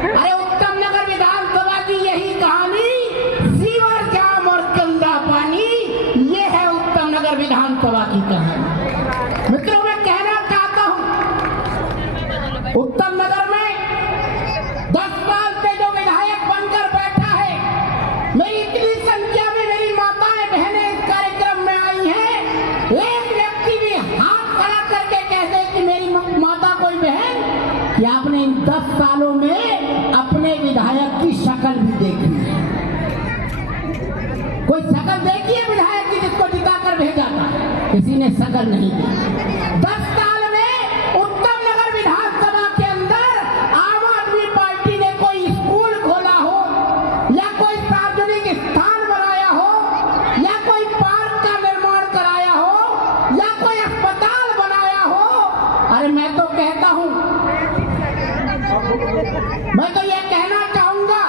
अरे उत्तम नगर विधानसभा की यही कहानी, सीवर जाम और गंदा पानी, ये है उत्तम नगर विधानसभा की कहानी। मित्रों, मैं कहना चाहता हूं, उत्तम नगर में 10 साल से जो विधायक बनकर बैठा है, मेरी इतनी संख्या में मेरी माताएं बहनें इस कार्यक्रम में आई हैं, एक व्यक्ति भी हाथ खड़ा करके कह दे कि मेरी माता कोई बहन, कि आपने इन 10 सालों में अपने विधायक की शक्ल भी देखी है? कोई शक्ल देखी है विधायक की जिसको जिताकर भेजा था? किसी ने शक्ल नहीं दी। 10 साल में उत्तम नगर विधानसभा के अंदर आम आदमी पार्टी ने कोई स्कूल खोला हो, या कोई सार्वजनिक स्थान बनाया हो, या कोई पार्क का निर्माण कराया हो, या कोई अस्पताल बनाया हो। अरे मैं तो कहता हूं, मैं तो यह कहना चाहूंगा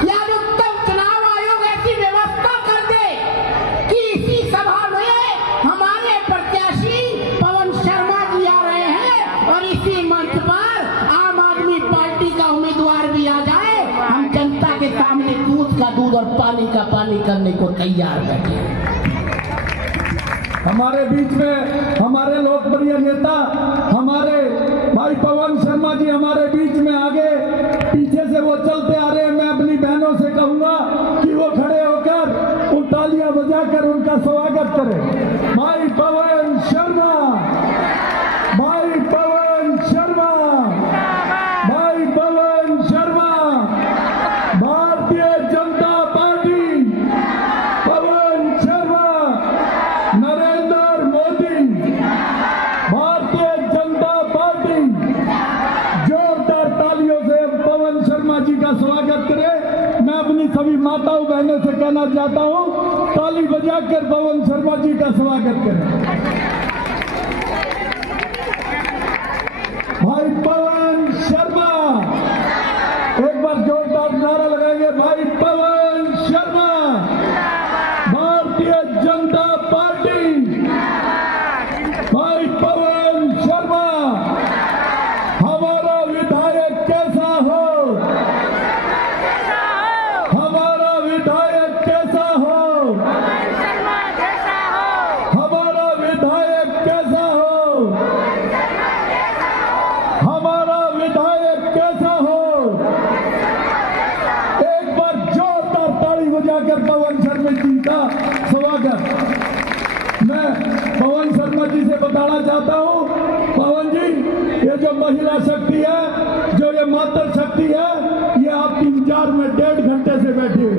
कि आज उत्तम चुनाव आयोग ऐसी व्यवस्था कर दे कि इसी सभा में हमारे प्रत्याशी पवन शर्मा जी आ रहे हैं और इसी मंच पर आम आदमी पार्टी का उम्मीदवार भी आ जाए, हम जनता के सामने दूध का दूध और पानी का पानी करने को तैयार बैठे। हमारे बीच में हमारे लोकप्रिय नेता हमारे भाई पवन शर्मा जी हमारे बीच में आगे पीछे से वो चलते आ रहे हैं। मैं अपनी बहनों से कहूंगा कि वो खड़े होकर उन तालियां बजाकर उनका स्वागत करें। भाई पवन शर्मा, भाई पवन शर्मा, भाई पवन शर्मा, भारतीय जनता पार्टी, पवन शर्मा, नरेंद्र मोदी, भारतीय जनता पार्टी। जोरदार तालियों से पवन शर्मा जी का स्वागत करें। मैं अपनी सभी माताओं बहनों से कहना चाहता हूं, ताली बजाकर पवन शर्मा जी का स्वागत करें। भाई पवन शर्मा, एक बार जोरदार नारा लगाएंगे। भाई पवन शर्मा, भारतीय जनता पार्टी, भाई पवन शर्मा। हमारा विधायक कैसा हो, हमारा विधायक कैसा हो, हमारा विधायक कैसा हो, हमारा विधायक कैसा हो। एक बार जोरदार ताली बजाकर पवन शर्मा जी का स्वागत। मैं पवन शर्मा जी से बताना चाहता हूं, पवन जी, ये जो महिला शक्ति है, जो ये मातृ शक्ति है, ये आपकी इंतजार में 1.5 घंटे से बैठी हुई।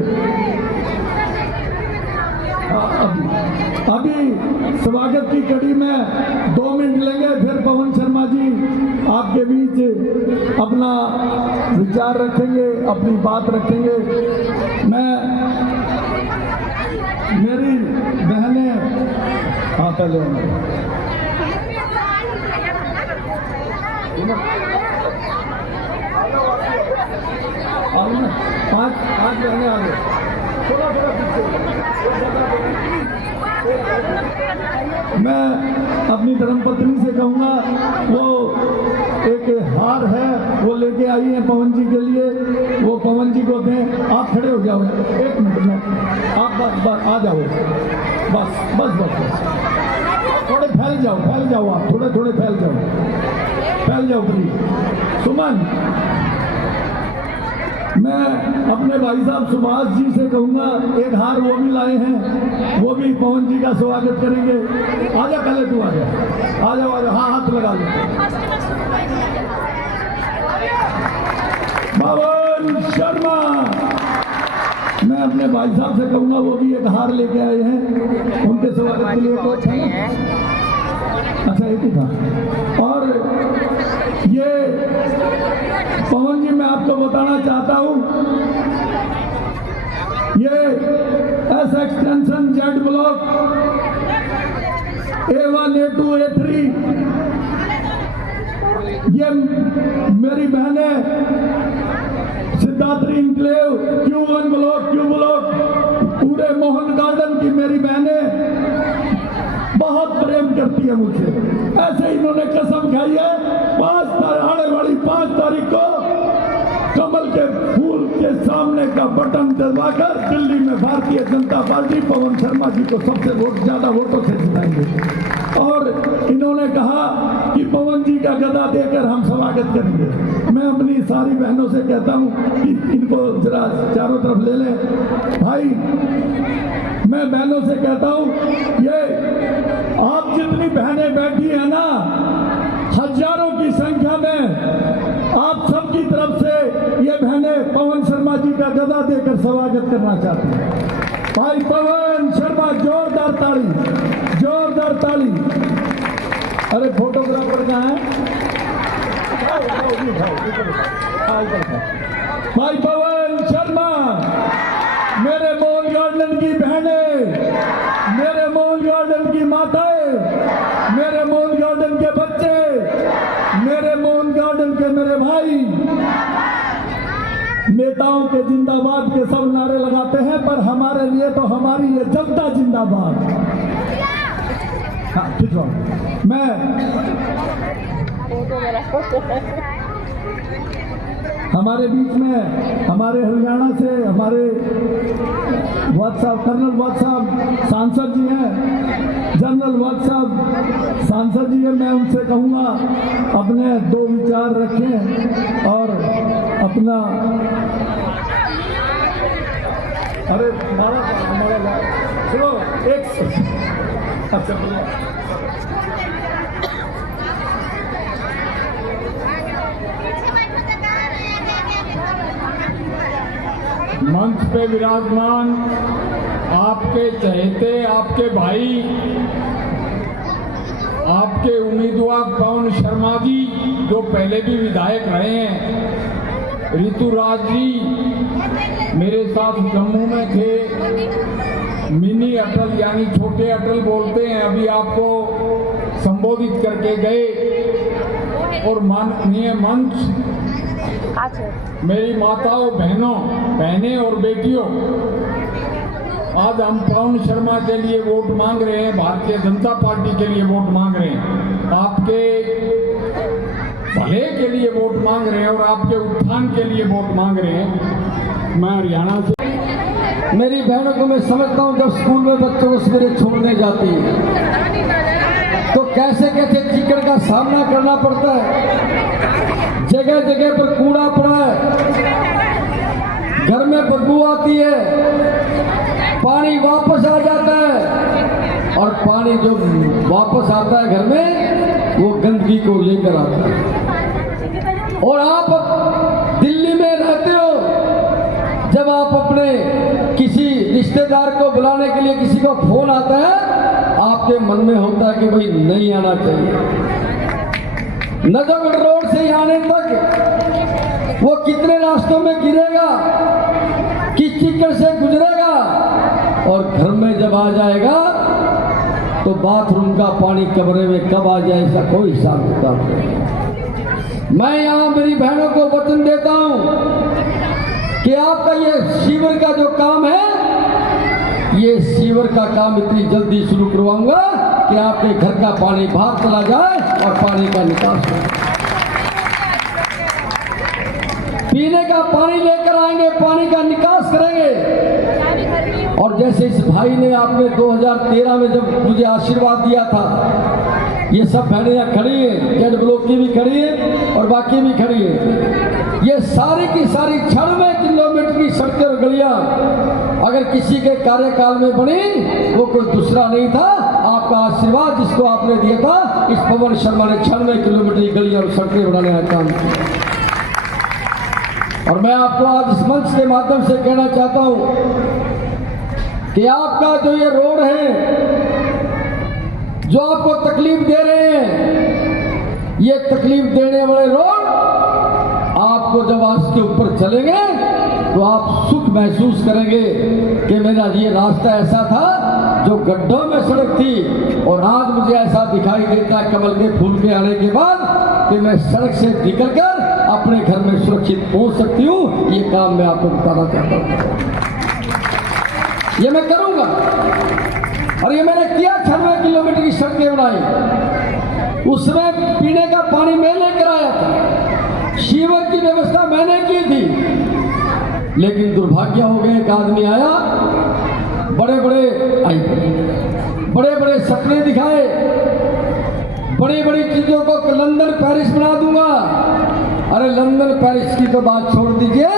अभी स्वागत की कड़ी में 2 मिनट लेंगे, फिर पवन शर्मा जी आपके बीच अपना विचार रखेंगे, अपनी बात रखेंगे। मैं मेरी बहनें, हाँ पहले पांच बहनें आ गए, थोड़ा मैं अपनी धर्मपत्नी से कहूंगा, वो एक हार है वो लेके आई है पवन जी के लिए, वो पवन जी को दें। आप खड़े हो जाओ 1 मिनट में, आप बस आ जाओ, बस बस बस बस थोड़े फैल जाओ आप, थोड़े थोड़े फैल जाओ प्लीज। सुमन, मैं अपने भाई साहब सुभाष जी से कहूंगा, एक हार वो भी लाए हैं, वो भी पवन जी का स्वागत करेंगे। आजा, पहले तू आ जाओ, हाँ हाथ लगा लो। पवन शर्मा, मैं अपने भाई साहब से कहूंगा, वो भी एक हार लेके आए हैं, उनके स्वागत के लिए। अच्छा, एक ही था। और ये पवन जी, मैं आपको बताना चाहता हूं, ये S extension Z block A1 A2 A3, ये मेरी बहनें Siddharthi enclave Q1 block, Q block, पूरे मोहन गार्डन की मेरी बहनें बहुत प्रेम करती है मुझे। ऐसे इन्होंने कसम खाई है, 5 तारीख को के फूल के सामने का बटन दबाकर दिल्ली में भारतीय जनता पार्टी पवन शर्मा जी को सबसे ज्यादा वोटों से जिताएंगे। और इन्होंने कहा कि पवन जी का गदा देकर हम स्वागत करेंगे। मैं अपनी सारी बहनों से कहता हूं कि इनको जरा चारों तरफ ले लें। भाई, मैं बहनों से कहता हूं, ये आप जितनी बहनें बैठी हैं ना, हजारों की संख्या में आप सबकी तरफ से ये बहनें पवन शर्मा जी का गदा देकर स्वागत करना चाहती हैं। भाई पवन शर्मा, जोरदार ताली, जोरदार ताली। अरे फोटोग्राफर कहाँ है? भाई पवन शर्मा, मेरे मोल गार्डन की बहनें, मेरे मोल गार्डन की माताएं, मेरे मोल गार्डन के बच्चे, मेरे मोल गार्डन के मेरे भाई, नेताओं के जिंदाबाद के सब नारे लगाते हैं, पर हमारे लिए तो हमारी ये जनता जिंदाबाद। हाँ, खिंचवाओ। मैं हमारे बीच में हमारे हरियाणा से हमारे वत्स साहब, कर्नल वत्स साहब सांसद जी हैं, जनरल वत्स साहब सांसद जी हैं। मैं उनसे कहूँगा अपने दो विचार रखें और अपना, अरे हमारा चलो एक अच्छा मंच पे विराजमान आपके चहेते, आपके भाई, आपके उम्मीदवार पवन शर्मा जी, जो पहले भी विधायक रहे हैं, ऋतुराज जी मेरे साथ जम्मू में थे, मिनी अटल यानी छोटे अटल बोलते हैं, अभी आपको संबोधित करके गए। और माननीय मंच, मेरी माताओं, बहनें और बेटियों, आज हम पवन शर्मा के लिए वोट मांग रहे हैं, भारतीय जनता पार्टी के लिए वोट मांग रहे हैं, आपके भले के लिए वोट मांग रहे हैं और आपके उत्थान के लिए वोट मांग रहे हैं। मैं हरियाणा से, मेरी बहनों को मैं समझता हूँ, जब स्कूल में बच्चों को सवेरे छोड़ने जाती है तो कैसे कैसे कीचड़ का सामना करना पड़ता है। जगह जगह पर कूड़ा पड़ा है, घर में बदबू आती है, पानी वापस आ जाता है और पानी जो वापस आता है घर में वो गंदगी को लेकर आता है। और आप दिल्ली में रहते हो, जब आप अपने किसी रिश्तेदार को बुलाने के लिए किसी का फोन आता है, आपके मन में होता है कि भाई नहीं आना चाहिए। नजफगढ़ रोड से आने तक वो कितने रास्तों में गिरेगा, किस चिक्कर से गुजरेगा, और घर में जब आ जाएगा तो बाथरूम का पानी कमरे में कब आ जाए इसका कोई हिसाब किताब नहीं। मैं यहाँ मेरी बहनों को वचन देता हूँ कि आपका ये सीवर का जो काम है, ये सीवर का काम इतनी जल्दी शुरू करवाऊंगा कि आपके घर का पानी बाहर चला जाए और पानी का निकास हो। पीने का पानी लेकर आएंगे, पानी का निकास करेंगे। और जैसे इस भाई ने आपने 2013 में जब मुझे आशीर्वाद दिया था, ये सब बहनें यहाँ खड़ी हैं, जेड ब्लॉक की भी खड़ी है और बाकी भी खड़ी है। ये सारी की सारी 96 किलोमीटर की सड़कें और गलियां अगर किसी के कार्यकाल में बनी, वो कोई दूसरा नहीं था, आपका आशीर्वाद जिसको आपने दिया था। इस पवन शर्मा ने 96 किलोमीटर की गलियां और सड़कें बनाने का काम किया। और मैं आपको आज इस मंच के माध्यम से कहना चाहता हूं कि आपका जो ये रोड है, जो आपको तकलीफ दे रहे हैं, ये तकलीफ देने वाले रोड आपको जब आज के ऊपर चलेंगे तो आप सुख महसूस करेंगे कि मेरा ये रास्ता ऐसा था जो गड्ढों में सड़क थी, और आज मुझे ऐसा दिखाई देता है कमल के फूल के आने के बाद कि मैं सड़क से निकलकर अपने घर में सुरक्षित पहुंच सकती हूँ। ये काम मैं आपको बताना चाहता हूँ, ये मैं करूंगा। और ये मैंने किया, 96 किलोमीटर की सड़कें बनाई, उसमें पीने का पानी मैं लेकर आया था, सीवर की व्यवस्था मैंने की थी, लेकिन दुर्भाग्य हो गया, एक आदमी आया, बड़े बड़े सपने दिखाए, बड़ी बड़ी चीजों को लंदन पेरिस बना दूंगा। अरे लंदन पेरिस की तो बात छोड़ दीजिए,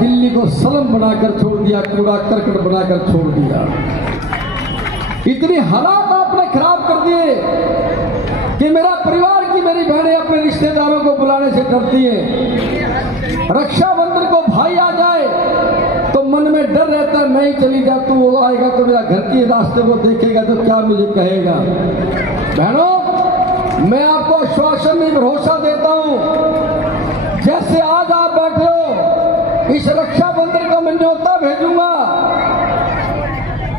दिल्ली को सलम बनाकर छोड़ दिया, कूड़ा करकट बनाकर छोड़ दिया। इतनी हालात आपने खराब कर दिए कि मेरा परिवार की मेरी बहनें अपने रिश्तेदारों को बुलाने से डरती हैं। रक्षाबंधन को भाई आ जाए तो मन में डर रहता है, मैं ही चली जाती हूँ, वो आएगा तो मेरा घर के रास्ते को देखेगा तो क्या मुझे कहेगा। बहनों, मैं आपको आश्वासन में भरोसा देता हूँ, जैसे आज आप बैठे हो, इस रक्षाबंधन का मैं न्योता भेजूंगा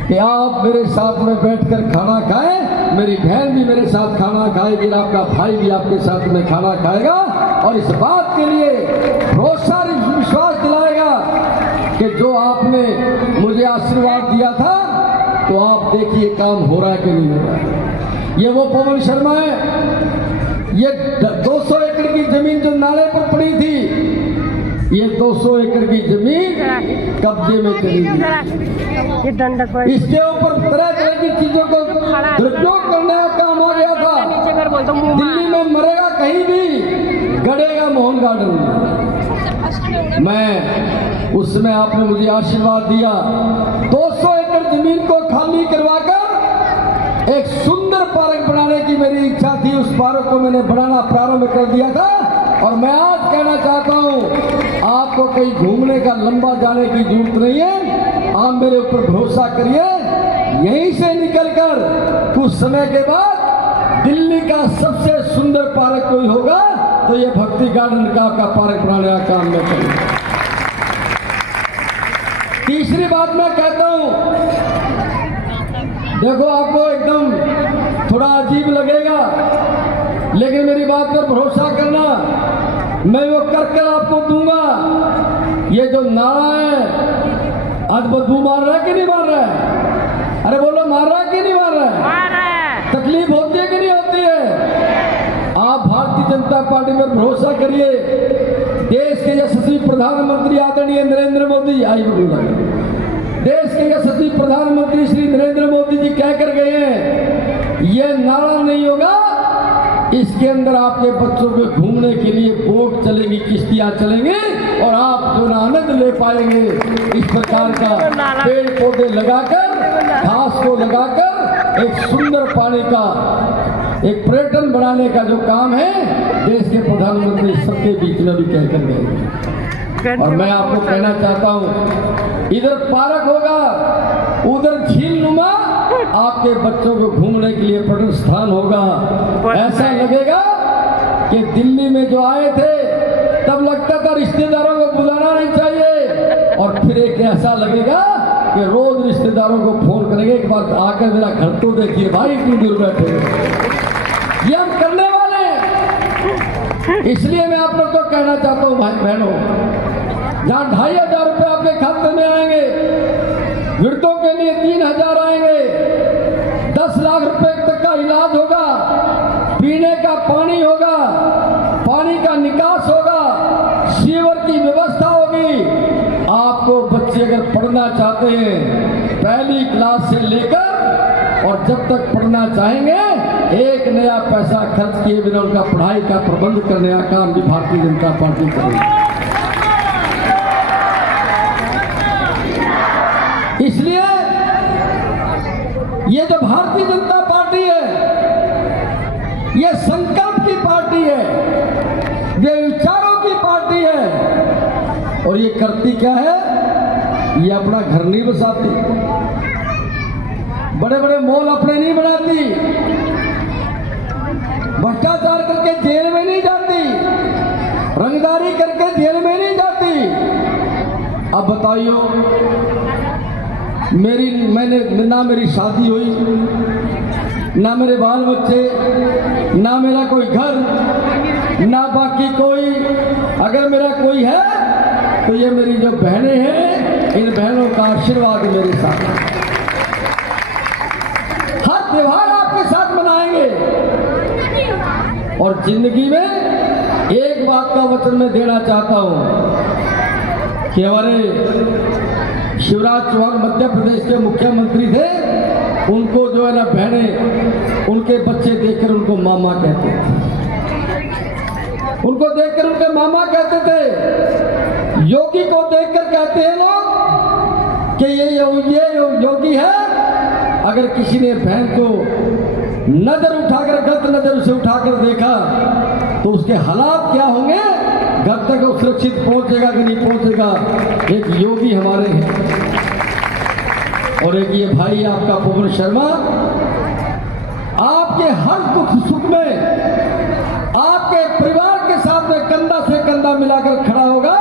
कि आप मेरे साथ में बैठकर खाना खाएं, मेरी बहन भी मेरे साथ खाना खाएगी, आपका भाई भी आपके साथ में खाना खाएगा, और इस बात के लिए भरोसा विश्वास दिलाएगा कि जो आपने मुझे आशीर्वाद दिया था, तो आप देखिए काम हो रहा है कि नहीं हो रहा है। ये वो पवन शर्मा है, ये 200 एकड़ की जमीन जो नाले पर पड़ी थी, ये 200 एकड़ की जमीन कब्जे में चली गई। इसके ऊपर तरह तरह की चीजों को दुरुपयोग करने का काम आ गया था। दिल्ली में मरेगा कहीं भी, गड़ेगा मोहन गार्डन में। मैं उसमें आपने मुझे आशीर्वाद दिया, 200 एकड़ जमीन को खाली करवाकर एक सुंदर पार्क बनाने की मेरी इच्छा थी। उस पार्क को मैंने बनाना प्रारंभ कर दिया था, और मैं आज कहना चाहता हूं, आपको कहीं घूमने का लंबा जाने की जरूरत नहीं है। आप मेरे ऊपर भरोसा करिए, यहीं से निकलकर कुछ समय के बाद दिल्ली का सबसे सुंदर पार्क कोई होगा तो ये भक्ति गार्डन का आपका पार्क बनाने का काम मैं करूंगा। तीसरी बात मैं कहता हूं, देखो आपको एकदम थोड़ा अजीब लगेगा, लेकिन मेरी बात पर भरोसा करना, मैं वो कर आपको दूंगा। ये जो नारा है, आज बदबू मार रहा है कि नहीं मार रहा है? अरे बोलो, मार रहा है कि नहीं मार रहा है? मार रहा है। तकलीफ होती है कि नहीं होती है? आप भारतीय जनता पार्टी पर भरोसा करिए। देश के यशस्वी प्रधानमंत्री आदरणीय नरेंद्र मोदी, आई देश के यशस्वी प्रधानमंत्री श्री नरेंद्र मोदी जी कहकर गए हैं, ये नारा नहीं होगा, इसके अंदर आपके बच्चों के घूमने के लिए बोट चलेंगी, किश्तियां चलेंगे, और आप जो आनंद ले पाएंगे इस प्रकार का पेड़ पौधे लगाकर, घास को लगाकर एक सुंदर पानी का एक पर्यटन बनाने का जो काम है, देश के प्रधानमंत्री सबके बीच में भी कहकर गए। और मैं आपको कहना चाहता हूं, इधर पार्क होगा, उधर झील नुमा आपके बच्चों को घूमने के लिए पर्यटन स्थान होगा। ऐसा लगेगा कि दिल्ली में जो आए थे तब लगता था रिश्तेदारों को बुलाना नहीं चाहिए, और फिर एक ऐसा लगेगा कि रोज रिश्तेदारों को फोन करेंगे, एक बार आकर मेरा घर तो देखिए भाई, इतनी दूर बैठे। ये हम करने वाले हैं। इसलिए मैं आप लोग को कहना चाहता हूँ भाई बहनों, जहाँ 2500 रुपये आपके खाते में आएंगे, वृद्धों के लिए 3000 आएंगे, 10 लाख रुपए तक का इलाज होगा, पीने का पानी होगा, पानी का निकास होगा, सीवर की व्यवस्था होगी। आपको बच्चे अगर पढ़ना चाहते हैं, पहली क्लास से लेकर और जब तक पढ़ना चाहेंगे, एक नया पैसा खर्च किए बिना उनका पढ़ाई का प्रबंध करने का काम भी भारतीय जनता पार्टी करेगी। इसलिए ये जो भारतीय जनता पार्टी है, ये संकल्प की पार्टी है, ये विचारों की पार्टी है, और ये करती क्या है, ये अपना घर नहीं बसाती, बड़े बड़े मॉल अपने नहीं बनाती, भ्रष्टाचार करके जेल में नहीं जाती, रंगदारी करके जेल में नहीं जाती। अब बताइए, मैंने ना मेरी शादी हुई, ना मेरे बाल बच्चे, ना मेरा कोई घर, ना बाकी कोई। अगर मेरा कोई है तो ये मेरी जो बहनें हैं, इन बहनों का आशीर्वाद मेरे साथ। हर त्योहार आपके साथ मनाएंगे, और जिंदगी में एक बात का वचन मैं देना चाहता हूं कि हमारे शिवराज चौहान मध्य प्रदेश के मुख्यमंत्री थे, उनको जो है ना बहनें उनके बच्चे देखकर उनको मामा कहते थे, उनको देखकर उनके मामा कहते थे। योगी को देखकर कहते हैं लोग कि ये योगी है। अगर किसी ने बहन को नजर उठाकर, गलत नजर उसे उठाकर देखा तो उसके हालात क्या होंगे, घर तक वो सुरक्षित पहुंचेगा कि नहीं पहुंचेगा। एक योगी हमारे हैं और एक ये भाई आपका पवन शर्मा, आपके हर दुख सुख में आपके परिवार के साथ में कंधा से कंधा मिलाकर खड़ा होगा।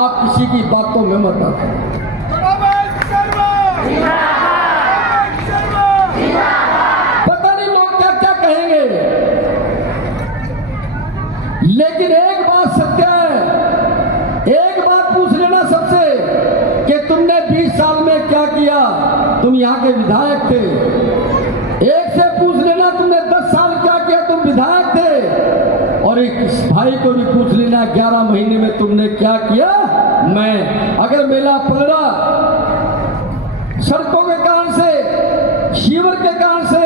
आप किसी की बातों में मत आते। पता नहीं लोग क्या क्या कहेंगे, लेकिन एक बात सत्य है। एक बात पूछ लेना सबसे कि तुमने 20 साल में क्या किया। तुम यहाँ के विधायक थे। एक से पूछ लेना तुमने 10 साल क्या किया, तुम विधायक थे। और एक भाई को भी पूछ लेना 11 महीने में तुमने क्या किया। मैं अगर मेला पलड़ा सड़कों के कारण से, शिविर के कारण से,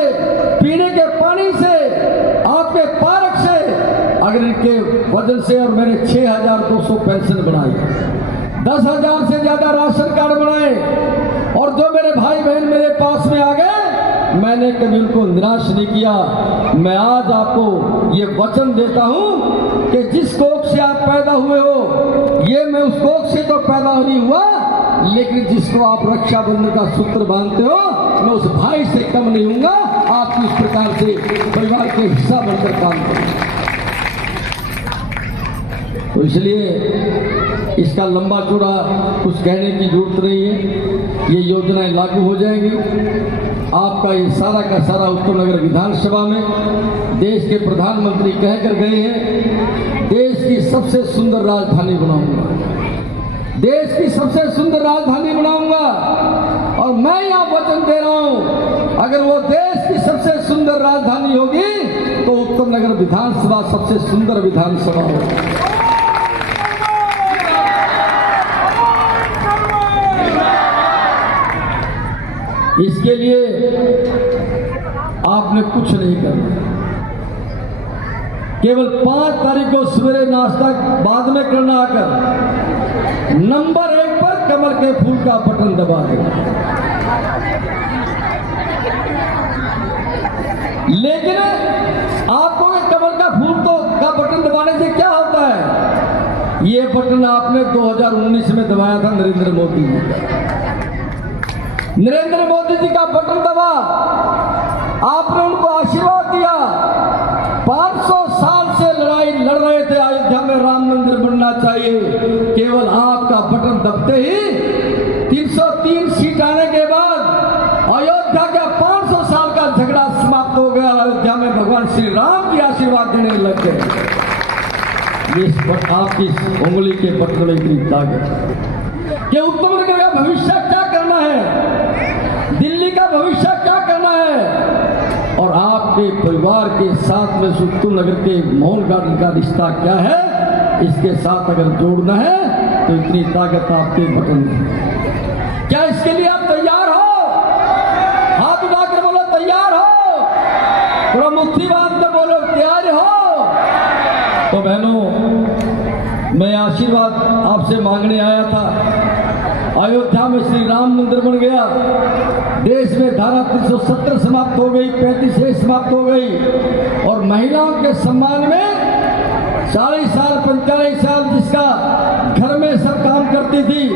पीने के पानी से, आपके पार्क से, अगर इनके वजन से और मैंने 6,200 पेंशन बनाई, 10,000 से ज्यादा राशन कार्ड बनाए और जो मेरे भाई बहन मेरे पास में आ गए, मैंने कभी उनको निराश नहीं किया। मैं आज आपको ये वचन देता हूं कि जिस कोख से आप पैदा हुए हो, ये मैं उस कोख से तो पैदा नहीं हुआ, लेकिन जिसको आप रक्षाबंधन का सूत्र बांधते हो, मैं उस भाई से कम नहीं हूंगा। आप इस प्रकार से परिवार के हिस्सा बनकर काम करें। तो इसलिए इसका लंबा चौड़ा कुछ कहने की जरूरत नहीं है। ये योजनाएं लागू हो जाएंगी। आपका ये सारा का सारा उत्तर नगर विधानसभा में देश के प्रधानमंत्री कहकर गए हैं, देश की सबसे सुंदर राजधानी बनाऊंगा, देश की सबसे सुंदर राजधानी बनाऊंगा। और मैं यहां वचन दे रहा हूं, अगर वो देश की सबसे सुंदर राजधानी होगी तो उत्तर नगर विधानसभा सबसे सुंदर विधानसभा होगी। इसके लिए आपने कुछ नहीं करना, केवल 5 तारीख को सवेरे नाश्ता बाद में करना, आकर नंबर 1 पर कमल के फूल का बटन दबा देना। लेकिन आपको कमल का फूल तो का बटन दबाने से क्या होता है? ये बटन आपने 2019 में दबाया था नरेंद्र मोदी जी का। नरेंद्र मोदी जी का बटन दबा, आपने उनको आशीर्वाद दिया। 500 साल से लड़ाई लड़ रहे थे अयोध्या में राम मंदिर बनना चाहिए, केवल आपका बटन दबते ही 303 सीट आने के बाद अयोध्या का 500 साल का झगड़ा समाप्त हो गया। अयोध्या में भगवान श्री राम की आशीर्वाद देने लग गए। आपकी उंगली के बटन में इतनी ताकत कि उत्तर नगर का भविष्य क्या करना है, दिल्ली का भविष्य क्या करना है, और आपके परिवार के साथ में उत्तर नगर के मोहन गार्डन का रिश्ता क्या है, इसके साथ अगर जोड़ना है तो इतनी ताकत आपके बटन में। क्या इसके लिए आप तैयार हो? हाथ उठाकर बोलो तैयार हो, पूरा मुट्ठी बांध कर बोलो तैयार हो। तो बहनों, मैं आशीर्वाद आपसे मांगने आया था। अयोध्या में श्री राम मंदिर बन गया, देश में धारा 370 समाप्त हो गई, 35A समाप्त हो गई, और महिलाओं के सम्मान में 40 साल 45 साल जिसका घर में सब काम करती थी,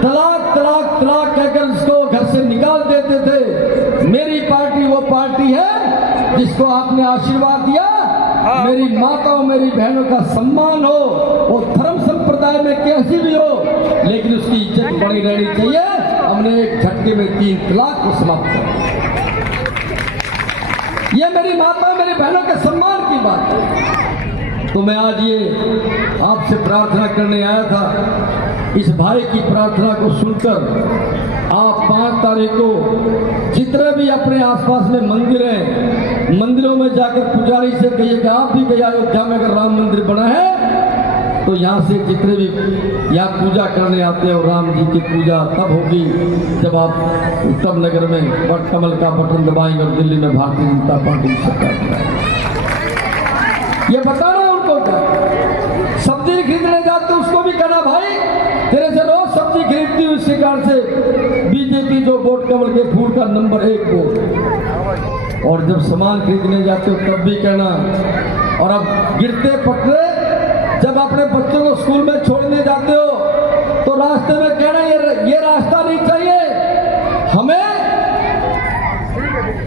तलाक तलाक तलाक कहकर उसको घर से निकाल देते थे। मेरी पार्टी वो पार्टी है जिसको आपने आशीर्वाद दिया। मेरी माताओं मेरी बहनों का सम्मान हो, वो धर्म संप्रदाय में कैसी भी हो, लेकिन उसकी इज्जत बनी रहनी चाहिए। हमने एक झटके में 3 तलाक को समाप्त किया। ये मेरी माताओं मेरी बहनों के सम्मान की बात है। तो मैं आज ये आपसे प्रार्थना करने आया था। इस भाई की प्रार्थना को सुनकर आप 5 तारीख को जितने भी अपने आसपास में मंदिर हैं, मंदिरों में जाकर पुजारी से कहिएगा आप भी कहिए अयोध्या में अगर राम मंदिर बना है तो यहाँ से जितने भी यहाँ पूजा करने आते हैं, और राम जी की पूजा तब होगी जब आप उत्तम नगर में कमल का बटन दबाएंगे और दिल्ली में भारतीय जनता पार्टी की सरकार बनाएंगे। ये बताना उनको क्या, सब्जी खरीदने जाते उसको भी कहना भाई तेरे से रोज सब्जी खरीदती हूँ, इसी कारण से बीजेपी जो वोट कमल के फूल का नंबर 1 वोट। और जब सामान खरीदने जाते हो तब भी कहना। और अब गिरते पटरे जब अपने बच्चों को स्कूल में छोड़ने जाते हो तो रास्ते में कहना ये रास्ता नहीं चाहिए, हमें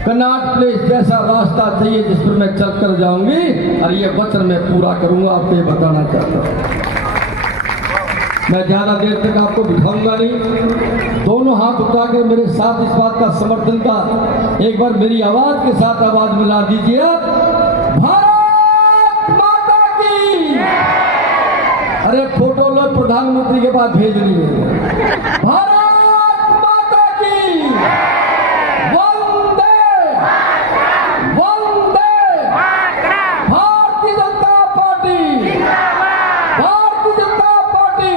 कनाट प्लेस जैसा रास्ता चाहिए जिस पर मैं चलकर जाऊंगी, और ये वचन मैं पूरा करूंगा। आपको ये बताना चाहता हूं। मैं ज्यादा देर तक आपको बिठाऊंगा नहीं। दोनों हाथ उठा के मेरे साथ इस बात का समर्थन का एक बार मेरी आवाज के साथ आवाज मिला दीजिए, भारत माता की। अरे फोटो लो, प्रधानमंत्री के पास भेज रही है। भारत माता की वंदे वंदे। Bharatiya Janata party, Bharatiya Janata party.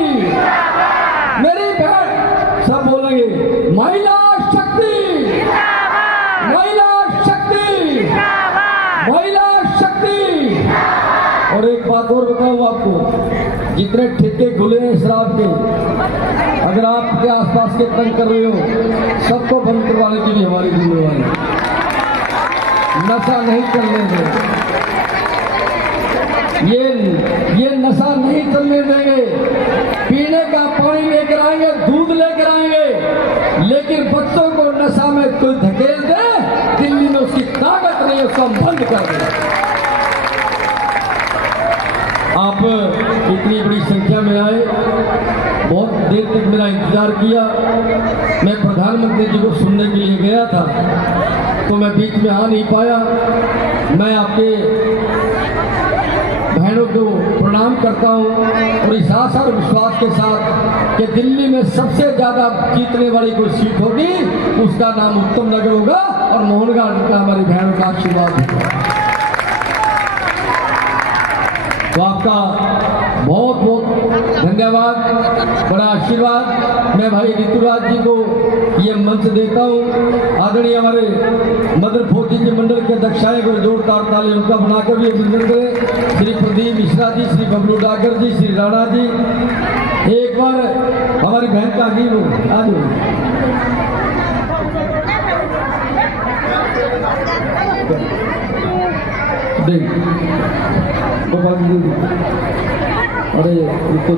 मेरी बहन सब बोलेंगे महिला शक्ति, महिला शक्ति, महिला शक्ति। और एक बात और बताऊं आपको, जितने ठेके खुले हैं शराब के, अगर आपके आसपास के तंग कर रहे हो सबको बंद करवाने की भी हमारी जिम्मेवारी। नशा नहीं चलने देंगे, ये नशा नहीं चलने देंगे। पीने का पानी लेकर आएंगे, दूध लेकर आएंगे, लेकिन बच्चों को नशा में कोई धकेल दे, दिल्ली में उसकी ताकत नहीं है, उसको हम बंद कर दें। आप इतनी बड़ी संख्या में आए, बहुत देर तक मेरा इंतजार किया। मैं प्रधानमंत्री जी को सुनने के लिए गया था तो मैं बीच में आ नहीं पाया। मैं आपके बहनों को प्रणाम करता हूं और इस आशा और विश्वास के साथ कि दिल्ली में सबसे ज्यादा जीतने वाली कोई सीट होगी उसका नाम उत्तम नगर होगा और मोहनगढ़ का हमारी बहनों का आशीर्वाद होगा। तो आपका बहुत बहुत धन्यवाद, बड़ा आशीर्वाद। मैं भाई ऋतुराज जी को ये मंच देता हूँ। आदरणीय हमारे मदर फोर्टी जी मंडल के अध्यक्षाएं को जोरदार ताली उनका बनाकर भी अभिनंदन करें। श्री प्रदीप मिश्रा जी, श्री बबलू डागर जी, श्री राणा जी। एक बार हमारी बहन का गीत आ जाओ। अरे तो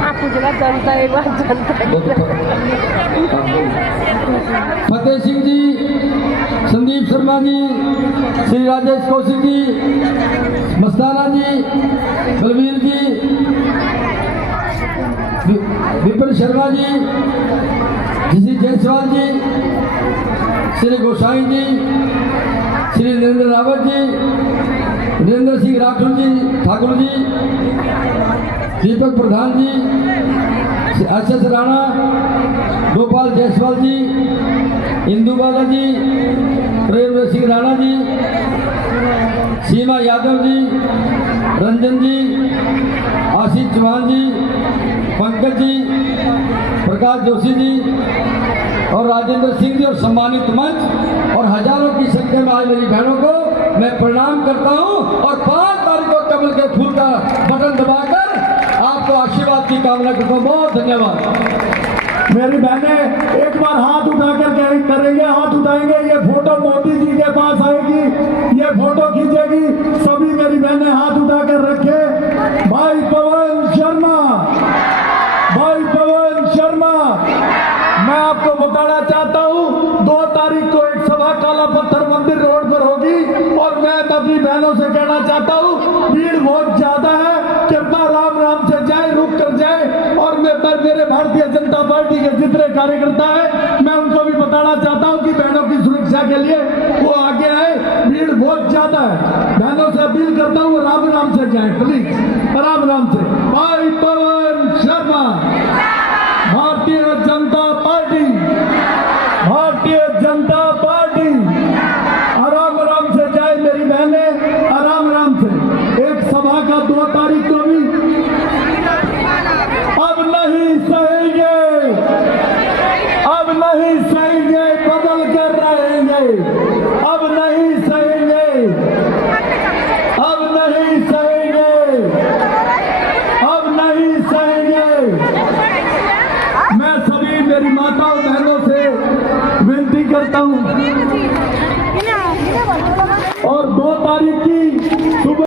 आपको जरा जनता एक बार जनता फतेह सिंह जी, संदीप शर्मा जी, श्री राजेश कौशिक जी, मस्ताना जी, बलवीर जी, विपिन शर्मा जी, श्री जायसवाल जी, श्री गोसाई जी, श्री नरेंद्र रावत जी, वीरेंद्र सिंह राठौर जी, ठाकुर जी, दीपक प्रधान जी, आशीष राणा, गोपाल जायसवाल जी, इंदु बाला जी, प्रेम सिंह राणा जी, सीमा यादव जी, रंजन जी, आशीष चौहान जी, पंकज जी, प्रकाश जोशी जी और राजेंद्र सिंह जी और सम्मानित मंच और हजारों की संख्या में आज मेरी बहनों को मैं प्रणाम करता हूं और 5 तारीख को कमल के फूल का बटन दबाकर आपको आशीर्वाद की कामना करता हूं। बहुत धन्यवाद। मेरी बहनें एक बार हाथ उठाकर करेंगे, हाथ उठाएंगे, ये फोटो मोदी जी के पास आएगी, ये फोटो खींचेगी। सभी मेरी बहनें हाथ उठाकर रखे। भाई पवन शर्मा, भाई पवन शर्मा, मैं आपको बताना चाहता हूं 2 तारीख को एक सभा काला पत्थर मंदिर रोड पर होगी और मैं अपनी बहनों से कहना चाहता हूं भीड़ बहुत ज्यादा है, कृपया राम राम से जाए, रुक कर जाए। और मैं मेरे भारतीय जनता पार्टी के जितने कार्यकर्ता हैं मैं उनको भी बताना चाहता हूं कि बहनों की सुरक्षा के लिए वो आगे आए, भीड़ बहुत ज्यादा है। बहनों से अपील करता हूं राम राम से जाए, प्लीज राम राम से। भाई पवन शर्मा, भारतीय जनता पार्टी, भारतीय जनता पार्टी, आराम आराम से जाए मेरी बहनें, आराम आराम से। एक सभा का 2 तारीख को भी करता हूँ। और 2 तारीख की सुबह